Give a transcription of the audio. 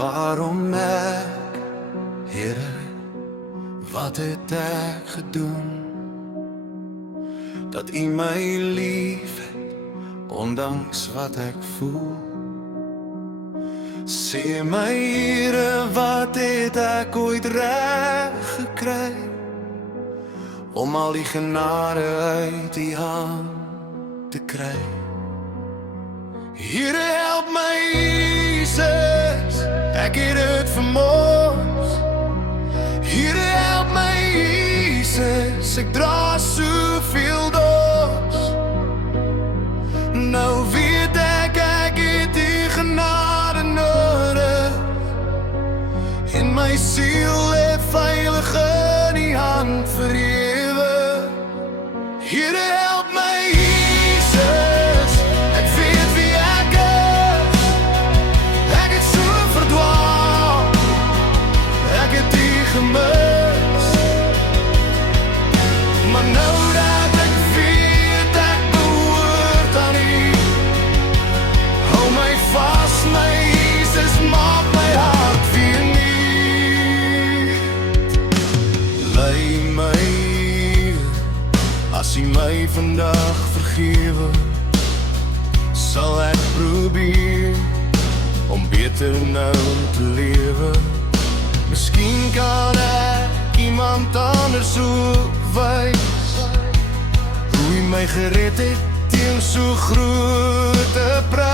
Waarom ek, Here, wat het ek gedoen, dat U my lief het, ondanks wat ek voel? Sê my Here, wat het ek ooit reg gekry, om al die genade uit die hand te kry? Here, help my Jesus, ek het dit vermors. Here, help my Jesus, ek dra soveel dors. Nou weet ek het die genade nodig, en my siel het veilig in die hand vir ewe. Here, help my Jesus, ek weet wie ek is. Ek het so verdwaal, ek het U gemis. Maar nou dat ek weet ek behoort aan U, hou my vas, my Jesus, maak my hart weer nuut. Lei my, as U my vandag vergewe, sal ek probeer om beter nou te lewe. Miskien kan ek iemand anders ook wys hoe U my gered het teen so groot 'n prys.